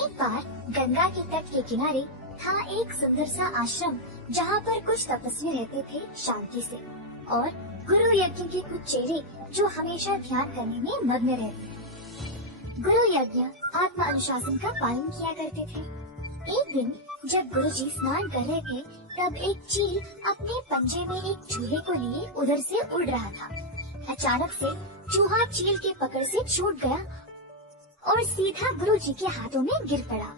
एक बार गंगा के तट के किनारे था एक सुंदर सा आश्रम, जहाँ पर कुछ तपस्वी रहते थे शांति से, और गुरु यज्ञ के कुछ चेले जो हमेशा ध्यान करने में मग्न रहते। गुरु यज्ञ आत्मा अनुशासन का पालन किया करते थे। एक दिन जब गुरुजी स्नान कर रहे थे, तब एक चील अपने पंजे में एक चूहे को लिए उधर से उड़ रहा था। अचानक से चूहा चील के पकड़ से छूट गया और सीधा गुरुजी के हाथों में गिर पड़ा।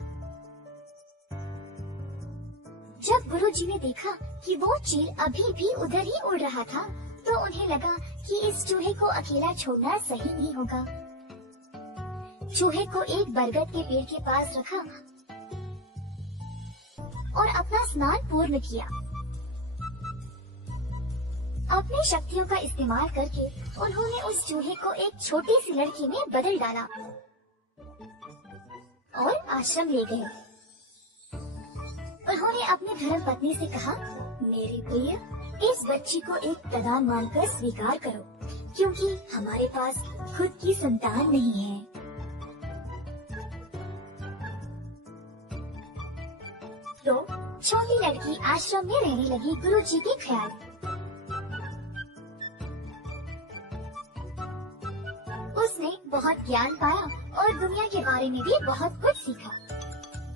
जब गुरुजी ने देखा कि वो चील अभी भी उधर ही उड़ रहा था, तो उन्हें लगा कि इस चूहे को अकेला छोड़ना सही नहीं होगा। चूहे को एक बरगद के पेड़ के पास रखा और अपना स्नान पूर्ण किया। अपनी शक्तियों का इस्तेमाल करके उन्होंने उस चूहे को एक छोटी सी लड़की में बदल डाला और आश्रम ले गए। उन्होंने अपनी धर्म पत्नी से कहा, मेरी प्रिय, इस बच्ची को एक प्रदान मानकर स्वीकार करो, क्योंकि हमारे पास खुद की संतान नहीं है। तो छोटी लड़की आश्रम में रहने लगी गुरुजी के ख्याल। उसने बहुत ज्ञान पाया और दुनिया के बारे में भी बहुत कुछ सीखा।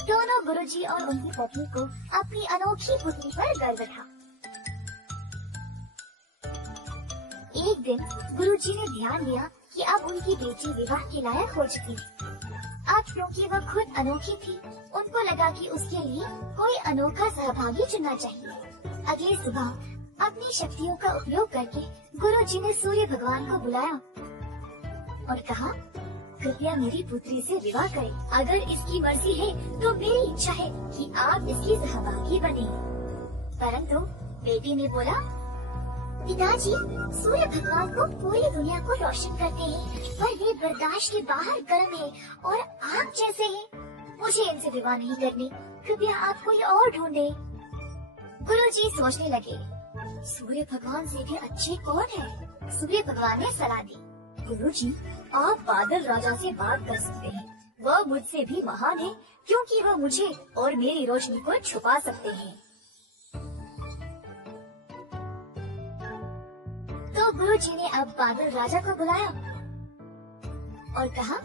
दोनों गुरुजी और उनकी पत्नी को अपनी अनोखी पुत्री पर गर्व था। एक दिन गुरुजी ने ध्यान दिया कि अब उनकी बेटी विवाह के लायक हो चुकी थी। अब क्योंकि वह खुद अनोखी थी, उनको लगा कि उसके लिए कोई अनोखा सहभागी चुनना चाहिए। अगली सुबह अपनी शक्तियों का उपयोग करके गुरुजी ने सूर्य भगवान को बुलाया और कहा, कृपया मेरी पुत्री से विवाह करें। अगर इसकी मर्जी है तो मेरी इच्छा है कि आप इसकी सहभागी बने। परंतु बेटी ने बोला, पिताजी, सूर्य भगवान को पूरी दुनिया को रोशन करते हैं, पर वे बर्दाश्त के बाहर गर्म है और आग जैसे हैं। मुझे इनसे विवाह नहीं करनी, कृपया आप कोई और ढूंढे। गुरुजी सोचने लगे, सूर्य भगवान से भी अच्छे कौन है? सूर्य भगवान ने सलाह दी, गुरुजी, आप बादल राजा से बात कर सकते हैं। वह मुझसे भी महान है, क्योंकि वह मुझे और मेरी रोशनी को छुपा सकते हैं। तो गुरुजी ने अब बादल राजा को बुलाया और कहा,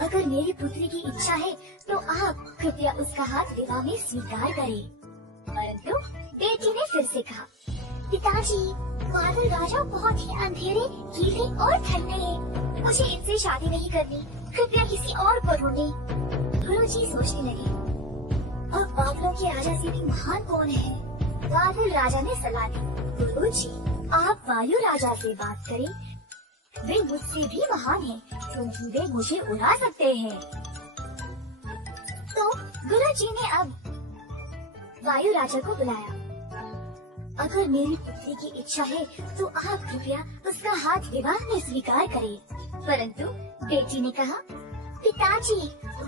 अगर मेरी पुत्री की इच्छा है तो आप कृपया उसका हाथ विवाह में स्वीकार करें। परंतु बेटी ने फिर से कहा, पिताजी, बादल राजा बहुत ही अंधेरे, गीले और ठंडे हैं। मुझे इनसे शादी नहीं करनी, कृपया किसी और को ढूंढे। गुरुजी सोचने लगे, अब बादलों के राजा से भी महान कौन है? बादल राजा ने सलाह दी, गुरुजी, आप वायु राजा से बात करें। वे मुझसे भी महान हैं, क्योंकि वे मुझे उड़ा सकते हैं। तो गुरुजी ने अब वायु राजा को बुलाया। अगर मेरी पुत्री की इच्छा है तो आप कृपया उसका हाथ विवाह में स्वीकार करें। परंतु बेटी ने कहा, पिताजी,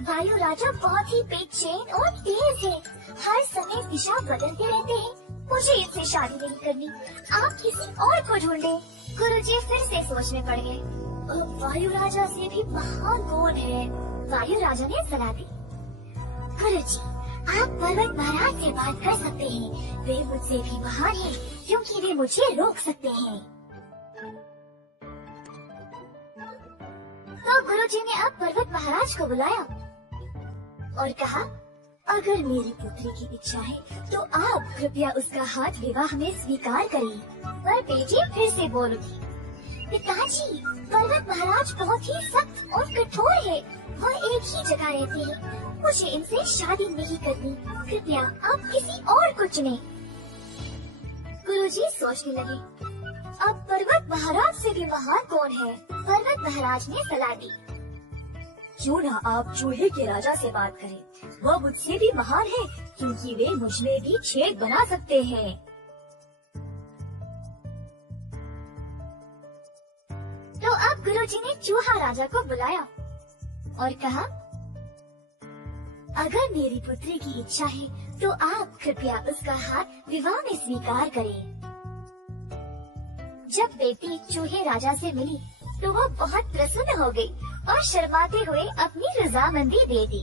वायु राजा बहुत ही बेचैन और तेज है, हर समय दिशा बदलते रहते हैं। मुझे इनसे शादी नहीं करनी, आप किसी और को ढूंढे। गुरुजी फिर से सोचने पड़ गए, अब वायु राजा से भी महान कौन है? वायु राजा ने सलाह दी, गुरुजी, आप पर्वत महाराज से बात कर सकते हैं। वे मुझसे भी महान हैं, क्योंकि वे मुझे रोक सकते हैं। तो गुरुजी ने अब पर्वत महाराज को बुलाया और कहा, अगर मेरी पुत्री की इच्छा है तो आप कृपया उसका हाथ विवाह में स्वीकार करें। पर बेटी फिर से बोल उठी, पिताजी, पर्वत महाराज बहुत ही सख्त और कठोर है, वह एक ही जगह रहते हैं। मुझे इनसे शादी नहीं करनी, कृपया आप किसी और को चुने। गुरुजी सोचने लगे, अब पर्वत महाराज से भी महान कौन है? पर्वत महाराज ने सलाह दी, क्यों न आप चूहे के राजा से बात करें। वह मुझसे भी महान है, क्योंकि वे मुझमें भी छेद बना सकते हैं। तो अब गुरुजी ने चूहा राजा को बुलाया और कहा, अगर मेरी पुत्री की इच्छा है तो आप कृपया उसका हाथ विवाह में स्वीकार करें। जब बेटी चूहे राजा से मिली तो वह बहुत प्रसन्न हो गई और शर्माते हुए अपनी रजामंदी दे दी।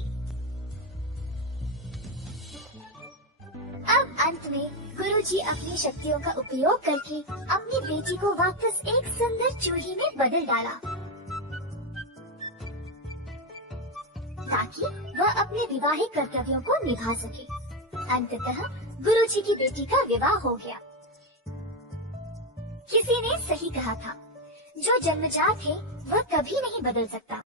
अंत में गुरुजी अपनी शक्तियों का उपयोग करके अपनी बेटी को वापस एक सुंदर चूड़ी में बदल डाला, ताकि वह अपने विवाहिक कर्तव्यों को निभा सके। अंततः गुरुजी की बेटी का विवाह हो गया। किसी ने सही कहा था, जो जन्मजात है वह कभी नहीं बदल सकता।